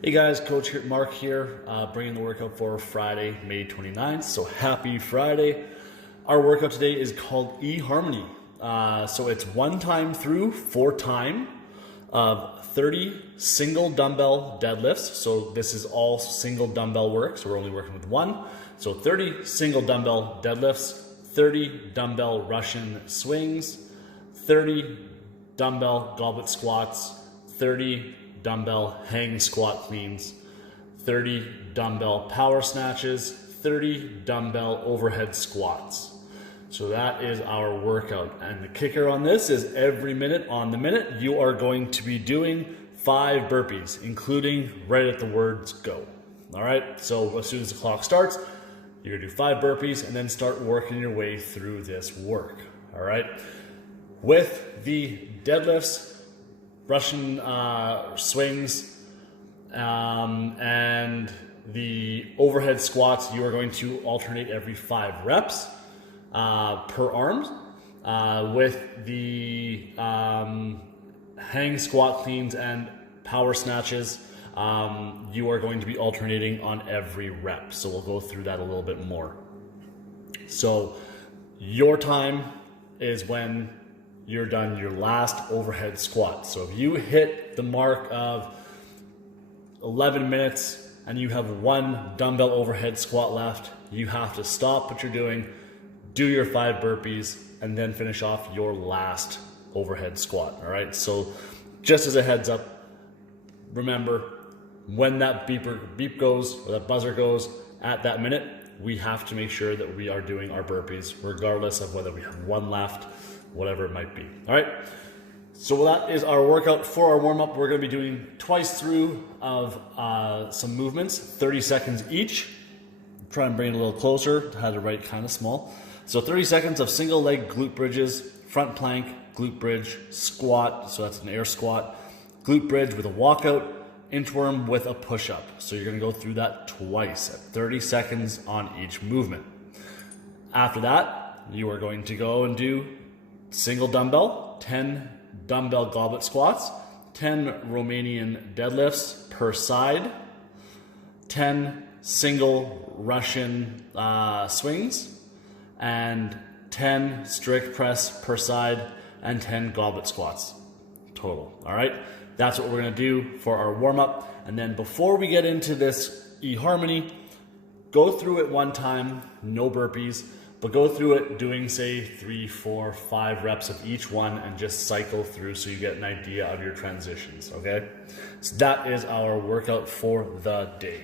Hey guys, Coach Mark here, bringing the workout for Friday, May 29th. So happy Friday. Our workout today is called eHarmony. So it's 1 time through 4 time of 30 single dumbbell deadlifts. So this is all single dumbbell work, so we're only working with 1. So 30 single dumbbell deadlifts, 30 dumbbell Russian swings, 30 dumbbell goblet squats, 30 dumbbell hang squat cleans, 30 dumbbell power snatches, 30 dumbbell overhead squats. So that is our workout. And the kicker on this is every minute on the minute, you are going to be doing 5 burpees, including right at the words go. All right, so as soon as the clock starts, you're gonna do 5 burpees and then start working your way through this work. All right, with the deadlifts, Russian swings, and the overhead squats, you are going to alternate every 5 reps per arm. With the hang squat cleans and power snatches, you are going to be alternating on every rep. So we'll go through that a little bit more. So your time is when you're done your last overhead squat. So if you hit the mark of 11 minutes and you have 1 dumbbell overhead squat left, you have to stop what you're doing, do your 5 burpees, and then finish off your last overhead squat. All right, so just as a heads up, remember when that beep goes, or that buzzer goes at that minute, we have to make sure that we are doing our burpees regardless of whether we have 1 left, whatever it might be. All right, so that is our workout. For our warm-up, we're going to be doing twice through of some movements, 30 seconds each. Try and bring it a little closer. I had to write kind of small. So 30 seconds of single leg glute bridges, front plank, glute bridge, squat, so that's an air squat, glute bridge with a walkout, inchworm with a push-up. So you're going to go through that twice at 30 seconds on each movement. After that, you are going to go and do single dumbbell, 10 dumbbell goblet squats, 10 Romanian deadlifts per side, 10 single Russian swings, and 10 strict press per side, and 10 goblet squats total. All right, that's what we're gonna do for our warm-up. And then before we get into this eHarmony, go through it 1 time, no burpees, but go through it doing, say, 3, 4, 5 reps of each one and just cycle through so you get an idea of your transitions, okay? So that is our workout for the day.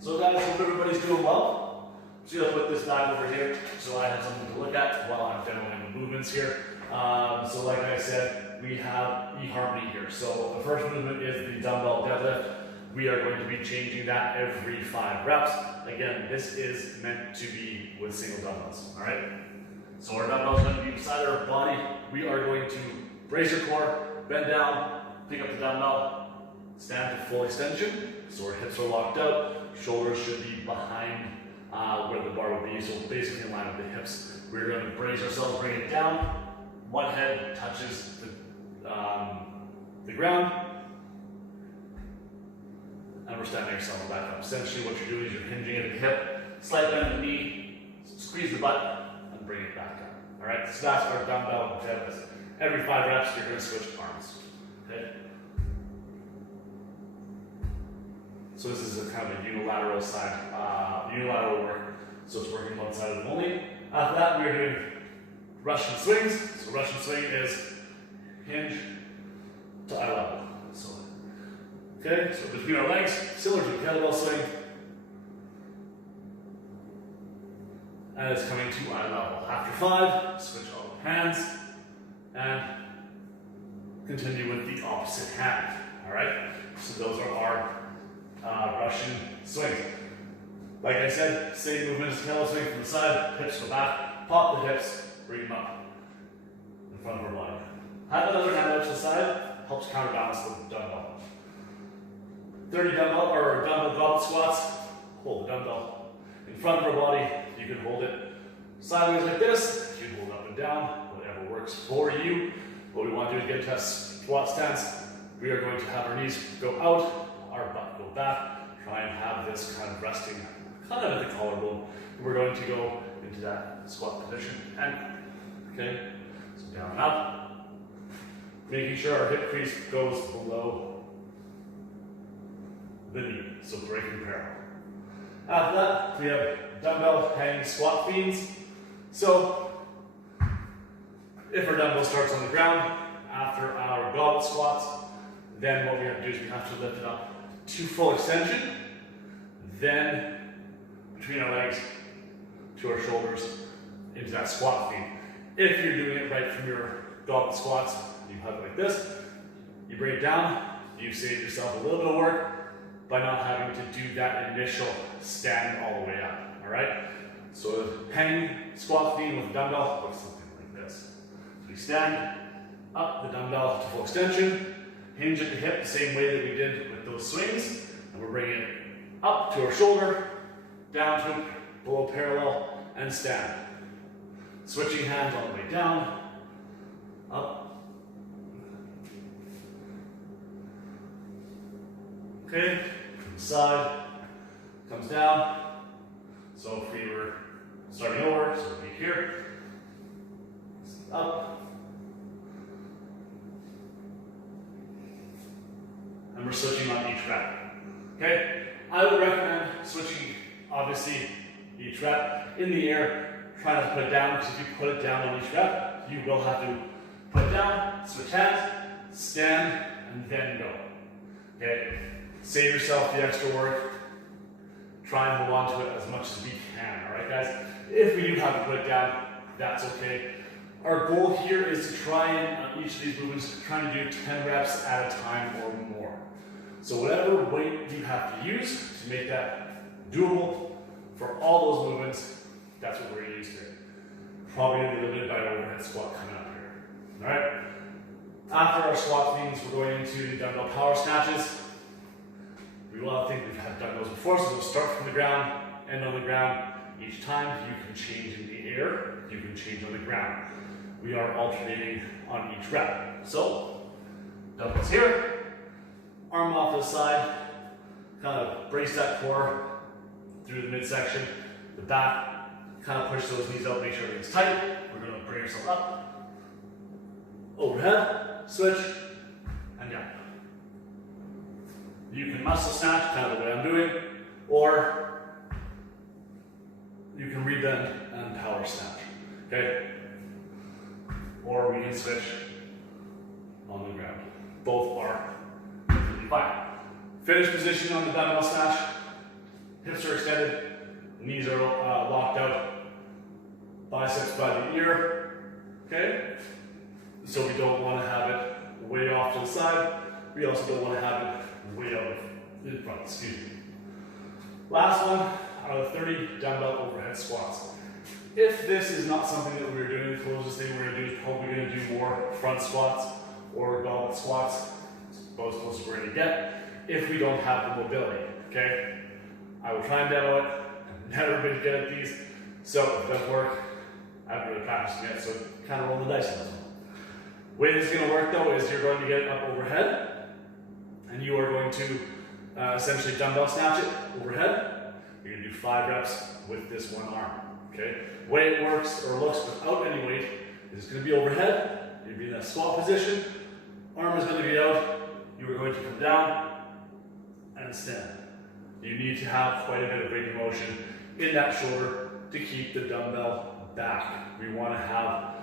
So guys, hope everybody's doing well. So I'll put this back over here so I have something to look at while I'm demoing the movements here. So like I said, we have eHarmony here. So the first movement is the dumbbell deadlift. We are going to be changing that every 5 reps. Again, this is meant to be with single dumbbells, all right? So our dumbbell is going to be beside our body. We are going to brace your core, bend down, pick up the dumbbell, stand to full extension. So our hips are locked out, shoulders should be behind where the bar would be, so basically in line with the hips. We're going to brace ourselves, bring it down. One head touches the ground, and we're standing ourselves back up. Essentially what you're doing is you're hinging at the hip, slight bend in the knee, squeeze the butt, and bring it back up. All right, so that's our dumbbell deadlift. Every 5 reps, you're going to switch arms. Okay. So this is a kind of a unilateral side, unilateral work. So it's working one side only. After that, we're doing Russian swings. So Russian swing is hinge to eye level. So, okay, so between our legs, similar to a kettlebell swing. And it's coming to eye level. After 5, switch all the hands and continue with the opposite hand. All right, so those are our Russian swings. Like I said, same movement as kettlebell swing from the side, hips go back, pop the hips, bring them up in front of our body. Have another hand out to the side, helps counterbalance the dumbbell. 30 dumbbell or dumbbell goblet squats, hold the dumbbell in front of our body. You can hold it sideways like this, you can hold it up and down, whatever works for you. What we want to do is get into a squat stance. We are going to have our knees go out, our butt go back, try and have this kind of resting kind of at the collarbone. We're going to go into that squat position and, okay, so down and up, making sure our hip crease goes below the knee, so breaking parallel. After that, we have dumbbell hanging squat feeds. So, if our dumbbell starts on the ground after our goblet squats, then what we have to do is we have to lift it up to full extension, then between our legs to our shoulders into that squat feed. If you're doing it right from your goblet squats, you have it like this, you bring it down, you save yourself a little bit of work by not having to do that initial stand all the way up, all right? So hanging squat feed with a dumbbell looks something like this. So we stand up the dumbbell to full extension, hinge at the hip the same way that we did with those swings, and we're bringing it up to our shoulder, down to below parallel, and stand. Switching hands all the way down, up. Okay, from the side, comes down. So if we were starting over, so it'd be here, up. And we're switching on each rep. Okay? I would recommend switching, obviously, each rep in the air, trying to put it down, because if you put it down on each rep, you will have to put it down, switch hands, stand, and then go. Okay? Save yourself the extra work. Try and hold on to it as much as we can, alright guys? If we do have to put it down, that's okay. Our goal here is to try and, on each of these movements, trying to do 10 reps at a time or more. So whatever weight you have to use to make that doable for all those movements, that's what we're going to use today. Probably going to be limited by an overhead squat coming up here. Alright? After our squat things, we're going into the dumbbell power snatches. We will think we've had done those before, so we'll start from the ground, end on the ground. Each time you can change in the air, you can change on the ground. We are alternating on each rep. So, dumbbells here, arm off to the side, kind of brace that core through the midsection, the back, kind of push those knees out, make sure everything's tight. We're going to bring ourselves up, overhead, switch, and down. You can muscle snatch, kind of the way I'm doing, or you can rebend and power snatch, okay? Or we can switch on the ground. Both are completely fine. Finish position on the dumbbell snatch. Hips are extended, knees are locked out, biceps by the ear, okay? So we don't want to have it way off to the side. We also don't want to have it way out in front, excuse me. Last one are the 30 dumbbell overhead squats. If this is not something that we're doing, the closest thing we're going to do is probably going to do more front squats or goblet squats. It's about as close as we're going to get if we don't have the mobility, okay? I will try and demo it. I've never been good at these, so if it doesn't work, I haven't really practiced yet, so kind of roll the dice on this one. The way this is going to work though is you're going to get it up overhead, and you are going to essentially dumbbell snatch it overhead. You're going to do 5 reps with this one arm. Okay? The way it works or looks without any weight is it's going to be overhead. You're going to be in that squat position. Arm is going to be out. You are going to come down and stand. You need to have quite a bit of range of motion in that shoulder to keep the dumbbell back. We want to have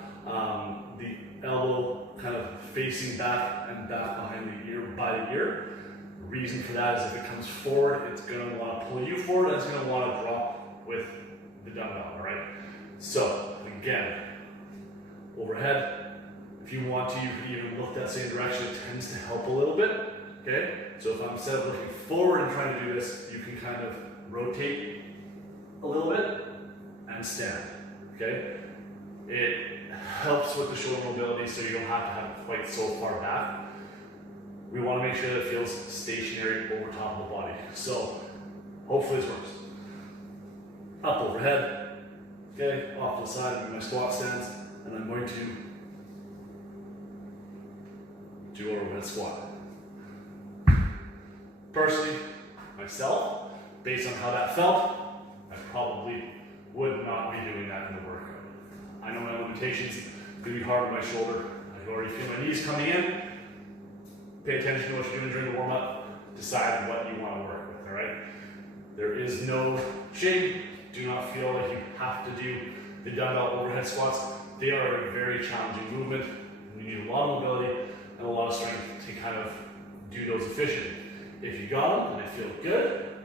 the elbow kind of facing back and back behind the ear by the ear. The reason for that is if it comes forward, it's going to want to pull you forward, and it's going to want to drop with the dumbbell, all right? So, again, overhead. If you want to, you can even look that same direction. It tends to help a little bit, okay? So if I'm instead of looking forward and trying to do this, you can kind of rotate a little bit and stand, okay? It helps with the shoulder mobility so you don't have to have it quite so far back. We want to make sure that it feels stationary over top of the body. So hopefully this works. Up overhead, okay, off to the side in my squat stance, and I'm going to to overhead squat. Personally, myself, based on how that felt, I probably would not be doing that in the workout. I know my limitations. It's going to be hard on my shoulder. I can already feel my knees coming in. Pay attention to what you're doing during the warm-up. Decide what you want to work with, all right? There is no shame. Do not feel like you have to do the dumbbell overhead squats. They are a very challenging movement. You need a lot of mobility and a lot of strength to kind of do those efficiently. If you got them and they feel good,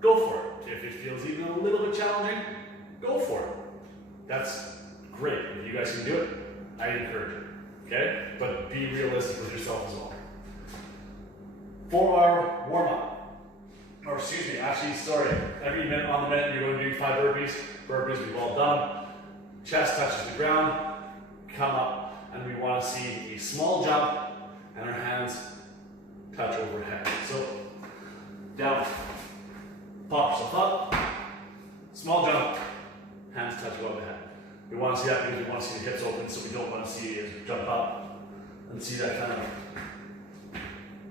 go for it. If it feels even a little bit challenging, go for it. That's great. If you guys can do it, I encourage it. Okay? But be realistic with yourself as well. For our warm-up, or excuse me, actually, sorry, every minute on the minute, you're going to do 5 burpees. Burpees, we've all done. Chest touches the ground, come up, and we want to see a small jump, and our hands touch overhead. So, down, pop yourself up, small jump, hands touch above the head. We want to see that because we want to see the hips open, so we don't want to see you jump up and see that kind of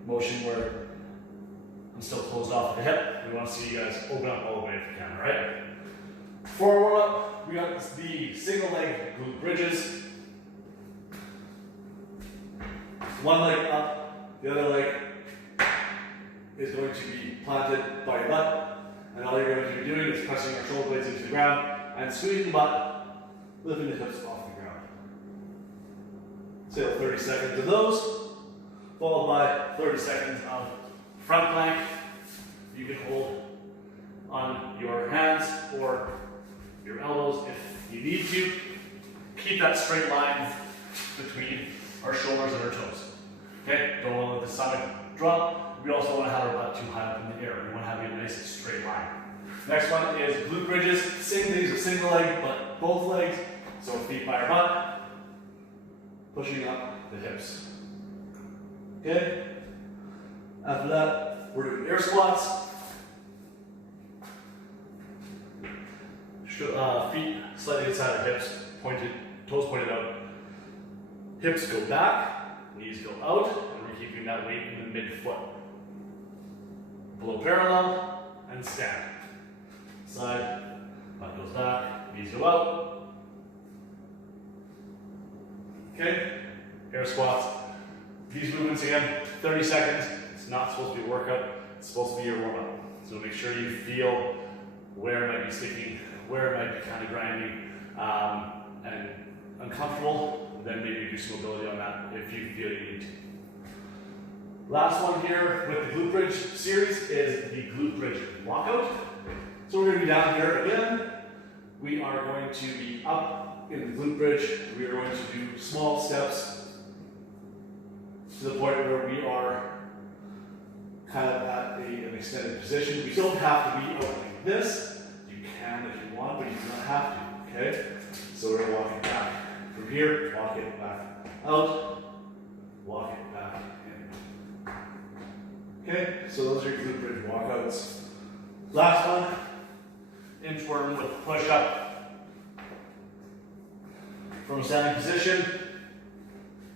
motion where I'm still closed off at the hip. We want to see you guys open up all the way if you can, alright? For our warm-up, we got the single leg glute bridges. One leg up, the other leg is going to be planted by your butt, and all you're going to be doing is pressing your shoulder blades into the ground and squeezing the butt, lifting the hips off the ground. So 30 seconds of those, followed by 30 seconds of front plank. You can hold on your hands or your elbows if you need to. Keep that straight line between our shoulders and our toes. Okay, don't want to let the stomach drop. We also want to have our butt too high up in the air. We want to have a nice straight line. Next one is glute bridges. Same things with single leg, but both legs. So feet by our butt, pushing up the hips. Okay? After that, we're doing air squats. Feet slightly inside the hips, pointed, toes pointed out. Hips go back, knees go out, and we're keeping that weight in the mid-foot. Below parallel, and stand. Side, butt goes back, knees go out. Okay? Air squats. These movements again, 30 seconds. It's not supposed to be a workout, it's supposed to be your warm-up. So make sure you feel where it might be sticking, where it might be kind of grinding and uncomfortable. Then maybe do some mobility on that if you feel you need to. Last one here with the glute bridge series is the glute bridge walkout. So we're going to be down here again. We are going to be up in the glute bridge. We are going to do small steps to the point where we are kind of at an extended position. We don't have to be out like this. You can if you want, but you do not have to, okay? So we're going to walk it back. From here, walk it back out, walk it back in. Okay, so those are your glute bridge walkouts. Last one, inchworm with push up. From a standing position,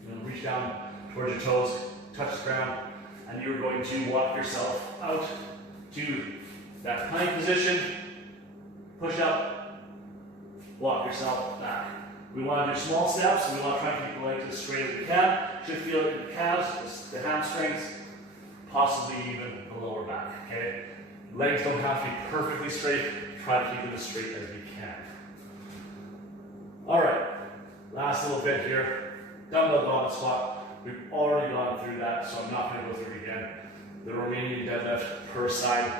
you're going to reach down towards your toes, touch the ground, and you're going to walk yourself out to that plank position, push up, walk yourself back. We want to do small steps. We want to try and keep the legs as straight as we can. Should feel it in the calves, the hamstrings, possibly even the lower back, okay? Legs don't have to be perfectly straight. Try to keep them as straight as we can. All right, last little bit here. Dumbbell goblet squat. We've already gone through that, so I'm not going to go through it again. The remaining deadlift per side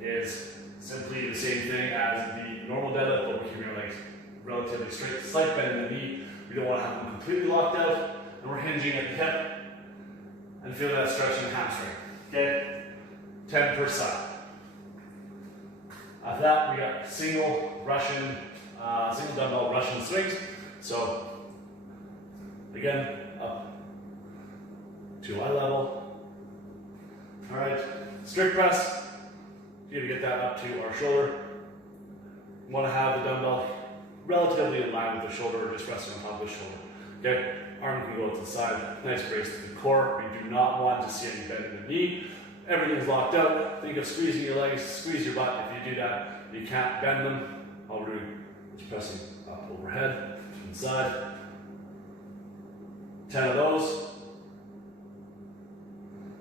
is simply the same thing as the normal deadlift, but we're keeping our legs relatively straight. Slight bend in the knee. We don't want to have them completely locked out, and we're hinging at the hip and feel that stretch in the hamstring. Okay? 10 per side. After that, we got single dumbbell Russian swings. So again, up to eye level. All right, strict press. You get that up to our shoulder. You want to have the dumbbell relatively in line with the shoulder, or just resting on top of the shoulder. Okay, arm can go to the side, nice brace to the core. We do not want to see any bend in the knee. Everything's locked out. Think of squeezing your legs, squeeze your butt. If you do that, you can't bend them. All we're doing is pressing up overhead, to the side. 10 of those.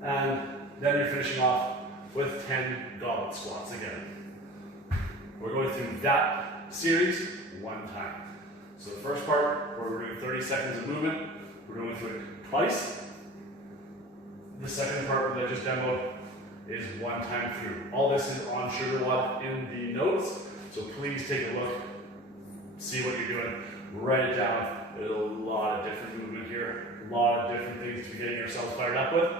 And then you're finishing off with 10 goblet squats again. We're going through that series one time. So the first part, we're doing 30 seconds of movement. We're going through it twice. The second part that I just demoed is one time through. All this is on SugarWOD in the notes, so please take a look, see what you're doing, write it down. There's a lot of different movement here, a lot of different things to be getting yourselves fired up with.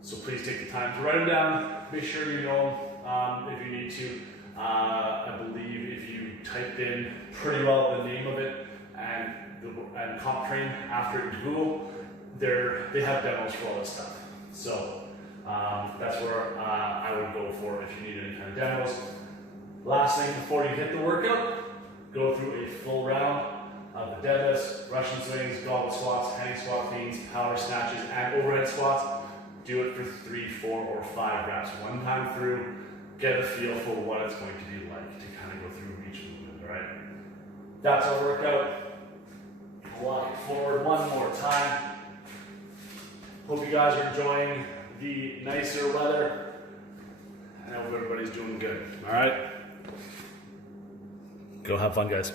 So please take the time to write them down. Make sure you know if you need to. I believe if you typed in pretty well the name of it and comp train after it to Google, they have demos for all this stuff. So that's where I would go for if you need any kind of demos. Last thing before you hit the workout, go through a full round of the deadlifts, Russian swings, goblet squats, hang squat cleans, power snatches, and overhead squats. Do it for 3, 4, or 5 reps. One time through, get a feel for what it's going to be like to kind of go through each movement, all right? That's our workout. Walk it forward one more time. Hope you guys are enjoying the nicer weather. I hope everybody's doing good, all right? Go have fun, guys.